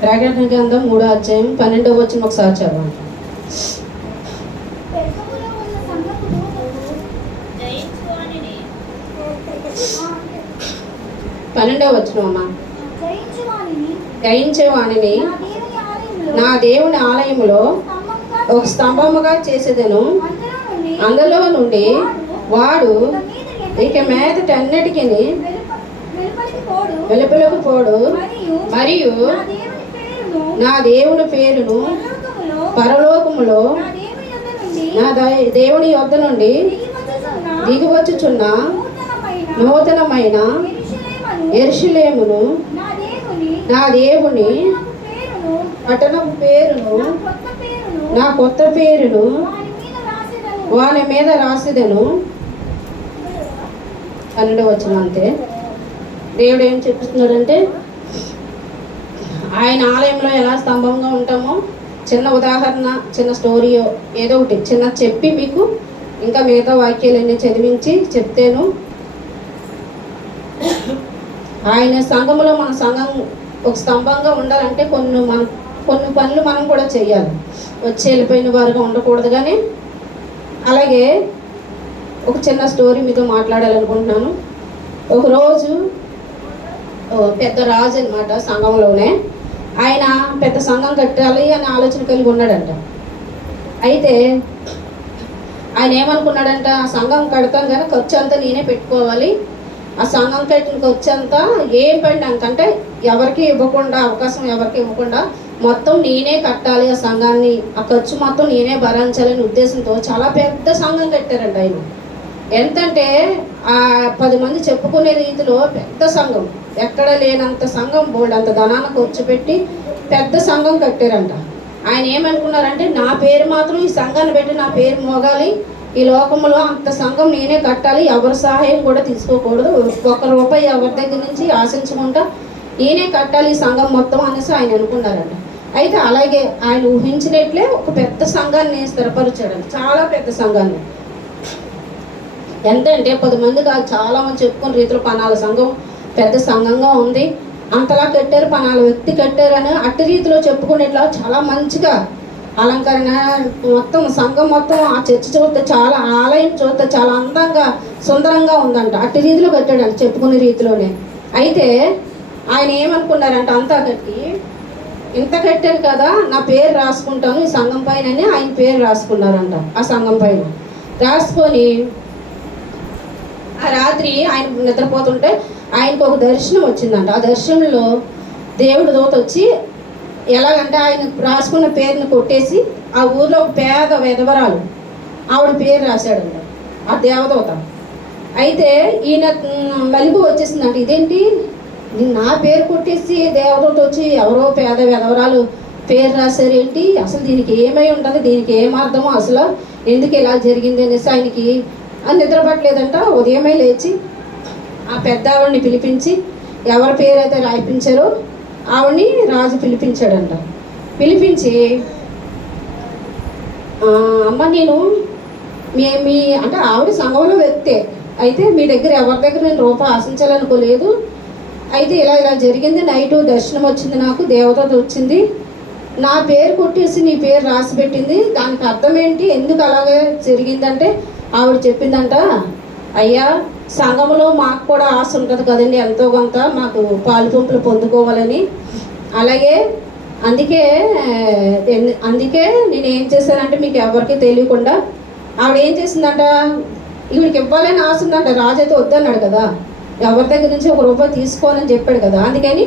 ప్రకటన గ్రంథం 3వ అధ్యాయం 12వ వచనం ఒకసారి చదవండి. 12వ వచనం అమ్మా. గ్రహించేవాణిని నా దేవుని ఆలయములో ఒక స్తంభముగా చేసేదను, అందులో నుండి వాడు ఇక మీదట అన్నిటికీ వెలుపలకు పోడు, మరియు నా దేవుని పేరును పరలోకములో నా దేవుని యొద్ద నుండి దిగివచ్చుచున్న నూతనమైన యెరూషలేమును, నా దేవుని పట్టణం పేరును, నా కొత్త పేరును వాని మీద రాసిదను. 12వ వచనం అంతే. దేవుడు ఏం చెప్తున్నాడంటే, ఆయన ఆలయంలో ఎలా స్తంభంగా ఉంటామో చిన్న ఉదాహరణ, చిన్న స్టోరీయో ఏదో ఒకటి చిన్న చెప్పి మీకు ఇంకా మిగతా వాక్యాలన్నీ చదివించి చెప్తేను, ఆయన సంఘములో మన సంఘం ఒక స్తంభంగా ఉండాలంటే కొన్ని పనులు మనం కూడా చేయాలి. వచ్చి వెళ్ళిపోయిన వారుగా ఉండకూడదు. కానీ అలాగే ఒక చిన్న స్టోరీ మీతో మాట్లాడాలనుకుంటున్నాను. ఒకరోజు పెద్ద రాజు అనమాట, సంఘంలోనే ఆయన పెద్ద సంఘం కట్టాలి అనే ఆలోచన కలిగి ఉన్నాడంట. అయితే ఆయన ఏమనుకున్నాడంట, ఆ సంఘం కడతాం కానీ ఖర్చు అంతా నేనే పెట్టుకోవాలి, ఆ సంఘం కట్టిన ఖర్చు అంతా ఏం పడినాకంటే ఎవరికి ఇవ్వకుండా, అవకాశం ఎవరికి ఇవ్వకుండా మొత్తం నేనే కట్టాలి, ఆ సంఘాన్ని ఆ ఖర్చు మొత్తం నేనే భరించాలనే ఉద్దేశంతో చాలా పెద్ద సంఘం కట్టారంట ఆయన. ఎంతంటే ఆ 10 మంది చెప్పుకునే రీతిలో పెద్ద సంఘం, ఎక్కడ లేనంత సంఘం, బోల్డ్ అంత ధనాన్ని ఖర్చు పెట్టి పెద్ద సంఘం కట్టారంట. ఆయన ఏమనుకున్నారంటే, నా పేరు మాత్రం ఈ సంఘాన్ని పెట్టి నా పేరు మోగాలి, ఈ లోకంలో అంత సంఘం నేనే కట్టాలి, ఎవరి సహాయం కూడా తీసుకోకూడదు, ₹1 ఎవరి దగ్గర నుంచి ఆశించకుండా నేనే కట్టాలి ఈ సంఘం మొత్తం అనేసి ఆయన అనుకున్నారంట. అయితే అలాగే ఆయన ఊహించినట్లే ఒక పెద్ద సంఘాన్ని స్థిరపరిచాడంట, చాలా పెద్ద సంఘాన్ని. ఎంత అంటే 10 మంది కాదు, చాలా మంది చెప్పుకునే రీతిలో 14 సంఘం పెద్ద సంఘంగా ఉంది. అంతలా కట్టారు, 14 వ్యక్తి కట్టారని అట్టి రీతిలో చెప్పుకునేట్లా చాలా మంచిగా అలంకరణ, మొత్తం సంఘం మొత్తం ఆ చర్చి చూస్తే చాలా, ఆలయం చూస్తే చాలా అందంగా సుందరంగా ఉందంట. అట్టి రీతిలో కట్టాడంట, చెప్పుకునే రీతిలోనే. అయితే ఆయన ఏమనుకున్నారంట, అంతా కట్టి ఇంత కట్టారు కదా, నా పేరు రాసుకుంటాను ఈ సంఘం పైన అని ఆయన పేరు రాసుకున్నారంట. ఆ సంఘం పైన రాసుకొని ఆ రాత్రి ఆయన నిద్రపోతుంటే ఆయనకు ఒక దర్శనం వచ్చిందంట. ఆ దర్శనంలో దేవుడు దూత వచ్చి ఎలాగంటే ఆయన రాసుకున్న పేరుని కొట్టేసి ఆ ఊర్లో ఒక పేద విధవరాలు ఆవిడ పేరు రాశాడంట ఆ దేవదూత. అయితే ఈయన మలుపు వచ్చేసిందంట, ఇదేంటి నా పేరు కొట్టేసి దేవదూత వచ్చి ఎవరో పేద విధవరాలు పేరు రాశారేంటి, అసలు దీనికి ఏమై ఉంటుంది, దీనికి ఏం అర్థమో, అసలు ఎందుకు ఇలా జరిగింది అనేసి ఆయనకి నిద్రపట్టలేదంట. ఉదయమే లేచి ఆ పెద్ద ఆవిడని పిలిపించి ఎవరి పేరు అయితే రాయిపించారో ఆవిడని రాజు పిలిపించాడంట. పిలిపించి, అమ్మ నేను మీ అంటే ఆవిడ సంఘంలో వ్యక్తే, అయితే మీ దగ్గర ఎవరి దగ్గర నేను రూపాయి ఆశించాలనుకోలేదు, అయితే ఇలా జరిగింది, నైటు దర్శనం వచ్చింది, నాకు దేవత వచ్చింది, నా పేరు కొట్టేసి నీ పేరు రాసి పెట్టింది, దానికి అర్థం ఏంటి, ఎందుకు అలాగే జరిగిందంటే ఆవిడ చెప్పిందంట, అయ్యా సంఘంలో మాకు కూడా ఆశ ఉంటుంది కదండి, ఎంతో కొంత మాకు పాలు పంపులు పొందుకోవాలని, అలాగే అందుకే నేను ఏం చేశానంటే మీకు ఎవరికి తెలియకుండా ఆవిడ ఏం చేసిందంట, ఈవిడికి ఇవ్వాలని ఆశ ఉందంట. రాజు అయితే వద్దన్నాడు కదా, ఎవరి దగ్గర నుంచి ₹1 తీసుకోవాలని చెప్పాడు కదా, అందుకని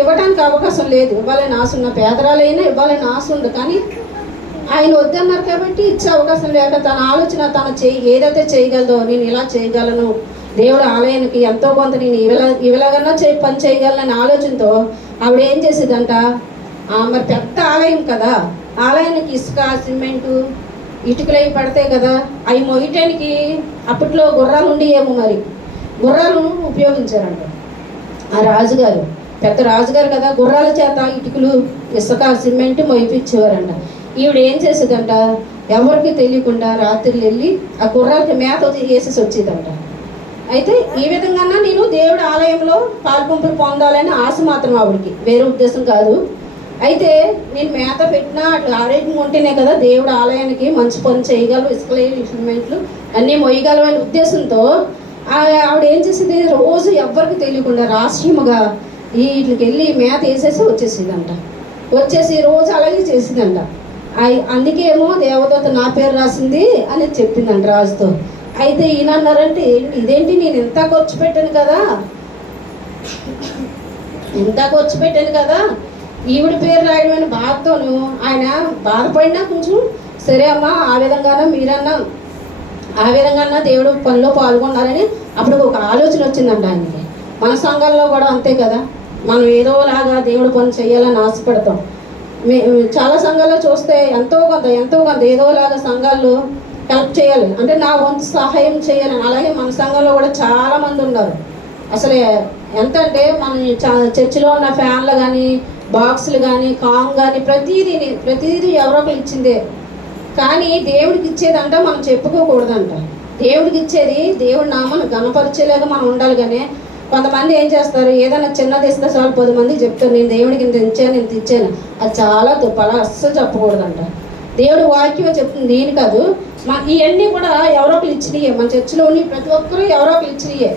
ఇవ్వడానికి అవకాశం లేదు. ఇవ్వాలని ఆశ ఉన్న పేదరాలైనా ఇవ్వాలని ఆశ ఉంది, కానీ ఆయన వద్దన్నారు కాబట్టి ఇచ్చే అవకాశం లేక తన ఆలోచన తను ఏదైతే చేయగలదో, నేను ఇలా చేయగలను, దేవుడు ఆలయానికి ఎంతో కొంత నేను ఇలాగన్నా పని చేయగలనని ఆలోచనతో ఆవిడ ఏం చేసేదంట, మరి పెద్ద ఆలయం కదా, ఆలయానికి ఇసుక, సిమెంటు, ఇటుకలు అవి పడతాయి కదా, అవి మోయటానికి అప్పట్లో గుర్రాలు ఉండేయేమో, మరి గుర్రాలను ఉపయోగించారంట. ఆ రాజుగారు పెద్ద రాజుగారు కదా, గుర్రాల చేత ఇటుకలు, ఇసుక, సిమెంట్ మోయిపించేవారంట. ఈవిడ ఏం చేసేదంట, ఎవరికి తెలియకుండా రాత్రి వెళ్ళి ఆ గుర్రాలకి మేత వేసేసి వచ్చేదంట. అయితే ఈ విధంగా నేను దేవుడి ఆలయంలో పాలు పంపులు పొందాలని ఆశ మాత్రం ఆవిడకి, వేరే ఉద్దేశం కాదు. అయితే నేను మేత పెట్టినా అట్లా ఆరోగ్యంగా ఉంటేనే కదా దేవుడు ఆలయానికి మంచి పని చేయగలవు, ఇసుకలే ఇన్స్ట్రుమెంట్లు అన్నీ మొయ్యగలవు అనే ఉద్దేశంతో ఆవిడ ఏం చేసేది, రోజు ఎవ్వరికి తెలియకుండా రహస్యముగా వీటికి వెళ్ళి మేత వేసేసి వచ్చేసిందంట. వచ్చేసి రోజు అలాగే చేసిందంట. అందుకేమో దేవదూత నా పేరు రాసింది అని చెప్పిందంట రాజుతో. అయితే ఈయన అన్నారంటే, ఇదేంటి నేను ఇంత ఖర్చు పెట్టాను కదా ఈవిడ పేరు రాయడం బాధతోను ఆయన బాధపడినా కొంచెం సరే అమ్మా ఆ విధంగా దేవుడు పనిలో పాల్గొన్నారని అప్పుడు ఒక ఆలోచన వచ్చిందంట ఆయనకి. మన సంఘాల్లో కూడా అంతే కదా, మనం ఏదోలాగా దేవుడు పని చేయాలని ఆశపడతాం. చాలా సంఘాల్లో చూస్తే ఎంతో కొంత ఏదోలాగా సంఘాల్లో హెల్ప్ చేయాలి అంటే నా వంతు సహాయం చేయాలని. అలాగే మన సంఘంలో కూడా చాలామంది ఉన్నారు. అసలు ఎంత అంటే మన చర్చిలో ఉన్న ఫ్యాన్లు కానీ, బాక్సులు కానీ, కాంగ్ కానీ ప్రతిదీ ఎవరో ఒకరు ఇచ్చిందే. కానీ దేవుడికి ఇచ్చేదంట మనం చెప్పుకోకూడదంట. దేవుడికి ఇచ్చేది దేవుడి నామను గణపరిచేలాగా మనం ఉండాలి. కానీ కొంతమంది ఏం చేస్తారు, ఏదైనా చిన్నది ఇస్తే చాలు 10 మంది చెప్తారు నేను దేవుడికి ఇంత ఇచ్చాను. అది చాలా అలా అస్సలు చెప్పకూడదంట. దేవుడు వాక్యం చెప్తుంది, నేను కాదు. ఇవన్నీ కూడా ఎవరో ఒకరు ఇచ్చినయే. మన చర్చిలోని ప్రతి ఒక్కరూ ఎవరో ఒకరు ఇచ్చినయే.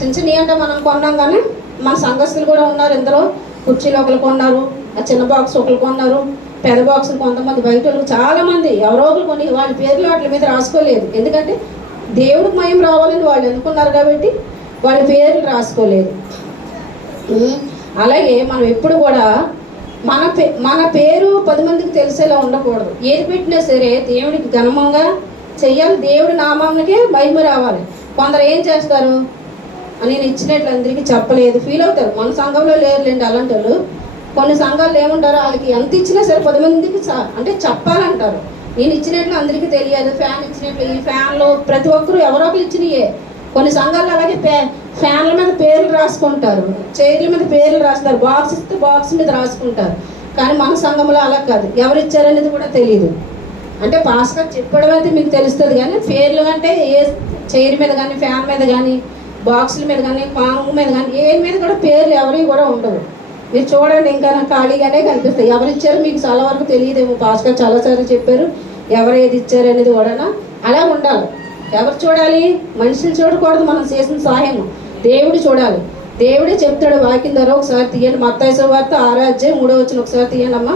చిన్నవి అంటే మనం కొన్నాం, కానీ మన సంఘస్థులు కూడా ఉన్నారు. ఇందులో కుర్చీలు ఒకరు కొన్నారు, ఆ చిన్న బాక్స్ ఒకరు కొన్నారు, పెద్ద బాక్సులు కొంతమంది బయట వాళ్ళు చాలామంది ఎవరో ఒకరు కొని వాళ్ళ పేర్లు వాటి మీద రాసుకోలేదు. ఎందుకంటే దేవుడికి మయం రావాలని వాళ్ళు అనుకున్నారు కాబట్టి వాళ్ళ పేర్లు రాసుకోలేదు. అలాగే మనం ఎప్పుడు కూడా మన పేరు 10 మందికి తెలిసేలా ఉండకూడదు. ఏది పెట్టినా సరే దేవుడికి ఘనంగా చెయ్యాలి, దేవుడి నామానికే మహిమ రావాలి. కొందరు ఏం చేస్తారు, నేను ఇచ్చినట్లు అందరికీ చెప్పలేదు ఫీల్ అవుతారు. మన సంఘంలో లేరులేండి అలాంటి వాళ్ళు. కొన్ని సంఘాల్లో ఏముంటారు, వాళ్ళకి ఎంత ఇచ్చినా సరే 10 మందికి అంటే చెప్పాలంటారు. నేను ఇచ్చినట్లు అందరికీ తెలియదు, ఫ్యాన్ ఇచ్చినట్లు ఈ ఫ్యాన్లో ప్రతి ఒక్కరు ఎవరో ఒకరు ఇచ్చినయే. కొన్ని సంఘాల్లో అలాగే ఫ్యాన్ల మీద పేర్లు రాసుకుంటారు, చైర్ల మీద పేర్లు రాస్తారు, బాక్స్ ఇస్తే బాక్స్ మీద రాసుకుంటారు. కానీ మన సంఘంలో అలా కాదు, ఎవరు ఇచ్చారనేది కూడా తెలియదు. అంటే పాస్టర్ చెప్పడం అయితే మీకు తెలుస్తుంది, కానీ పేర్లు అంటే ఏ చైర్ మీద కానీ, ఫ్యాన్ మీద కానీ, బాక్సుల మీద కానీ, కాంగు మీద కానీ ఏ మీద కూడా పేర్లు ఎవరివి కూడా ఉండవు. మీరు చూడండి, ఇంకా ఖాళీగానే కనిపిస్తాయి. ఎవరు ఇచ్చారు మీకు చాలా వరకు తెలియదేమో. పాస్టర్ చాలాసార్లు చెప్పారు ఎవరు ఏది ఇచ్చారు అనేది కూడా. అలా ఉండాలి. ఎవరు చూడాలి, మనుషులు చూడకూడదు. మనం చేసిన సహాయం దేవుడు చూడాలి. దేవుడే చెప్తాడు వాక్యం ద్వారా. ఒకసారి తీయండి, మత్తయి సువార్త 6వ అధ్యాయం 3వ వచనం ఒకసారి తీయండి అమ్మా.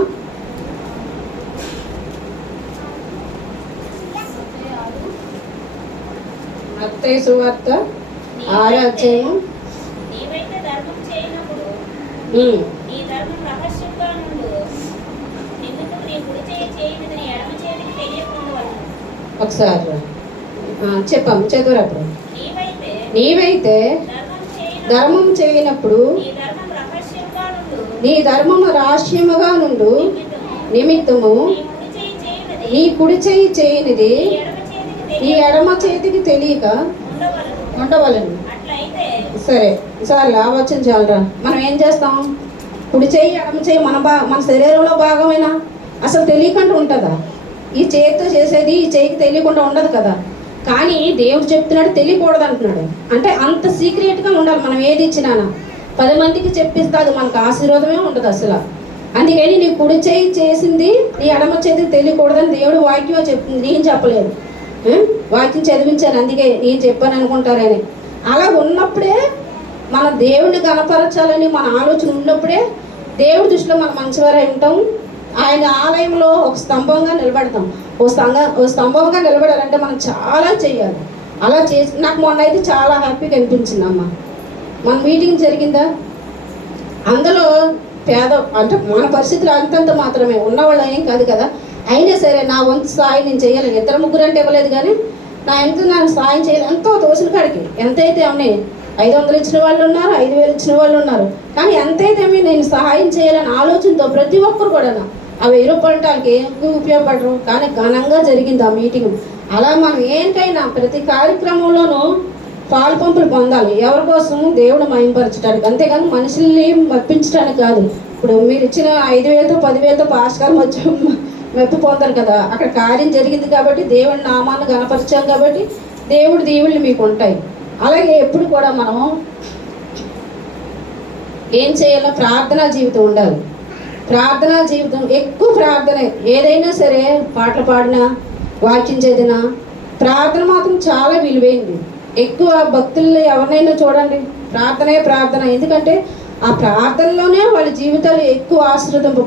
మత్తయి సువార్త 6వ అధ్యాయం. ఒకసారి చెప్పాము, చదువురప్పుడు. నీవైతే ధర్మం చేయనప్పుడు నీ ధర్మము రహస్యముగా నుండు నిమిత్తము నీ కుడి చేయి చేయనిది నీ ఎడమ చేతికి తెలియక ఉండవలను. సరే ఆలోచన చాలరా. మనం ఏం చేస్తాం, కుడి చేయి ఎడమ చేయి మన శరీరంలో భాగమైనా అసలు తెలియకుండా ఉంటుందా? ఈ చేతితో చేసేది ఈ చేయికి తెలియకుండా ఉండదు కదా. కానీ దేవుడు చెప్తున్నాడు తెలియకూడదు అంటున్నాడు. అంటే అంత సీక్రెట్గా ఉండాలి. మనం ఏది ఇచ్చినా 10 మందికి చెప్పిస్తే అది మనకు ఆశీర్వాదమే ఉండదు అసలు. అందుకని నీ కుడి చేయి చేసింది నీ ఎడమ చేతికి తెలియకూడదని దేవుడు వాక్యం చెప్తుంది, నేను చెప్పలేదు. వాక్యం చదివించాను, అందుకే నేను చెప్పాను అనుకుంటారని. అలా ఉన్నప్పుడే మన దేవుడిని కనపరచాలని మన ఆలోచన ఉన్నప్పుడే దేవుడి దృష్టిలో మనం మంచివారై ఉంటాం. ఆయన ఆలయంలో ఒక స్తంభంగా నిలబడతాం. ఓ స్తంభంగా నిలబడాలంటే మనం చాలా చేయాలి. అలా చేసి నాకు మొన్న అయితే చాలా హ్యాపీగా అనిపించింది అమ్మ. మన మీటింగ్ జరిగిందా, అందులో అంటే మన పరిస్థితులు అంతంత మాత్రమే, ఉన్నవాళ్ళు ఏం కాదు కదా. అయినా సరే నా వంతు సాయం నేను చేయాలి. 2-3 అంటే ఇవ్వలేదు, కానీ నాకు సాయం చేయాలి. ఎంతో తోసిన కాడికి ఎంతైతే ఉన్నాయి. 500 ఇచ్చిన వాళ్ళు ఉన్నారు, 5000 ఇచ్చిన వాళ్ళు ఉన్నారు. కానీ ఎంతైతే నేను సహాయం చేయాలని ఆలోచనతో ప్రతి ఒక్కరు కూడా ఆ 1000 రూపాయలు వాళ్ళకి ఏం ఉపయోగపడరు. కానీ ఘనంగా జరిగింది ఆ మీటింగ్. అలా మనం ఏంటైనా ప్రతి కార్యక్రమంలోనూ పాలు పంపులు పొందాలి. ఎవరి కోసం, దేవుడు మహింపరచడానికి, అంతేగాని మనుషుల్ని మెప్పించడానికి కాదు. ఇప్పుడు మీరు ఇచ్చిన 5000తో 10,000తో పాస్కారం వచ్చి మెప్పు పొందారు కదా. అక్కడ కార్యం జరిగింది కాబట్టి దేవుడి నామాన్ని గణపరిచాం కాబట్టి దేవుడి దీవుళ్ళు మీకు ఉంటాయి. అలాగే ఎప్పుడు కూడా మనం ఏం చేయాలో ప్రార్థనా జీవితం ఉండాలి. ప్రార్థనా జీవితం ఎక్కువ ప్రార్థనే. ఏదైనా సరే పాటలు పాడినా, వాక్యం చదివినా ప్రార్థన మాత్రం చాలా విలువైంది. ఎక్కువ భక్తుల్లో ఎవరినైనా చూడండి, ప్రార్థనే ప్రార్థన. ఎందుకంటే ఆ ప్రార్థనలోనే వాళ్ళ జీవితాలు ఎక్కువ ఆశ్రదింప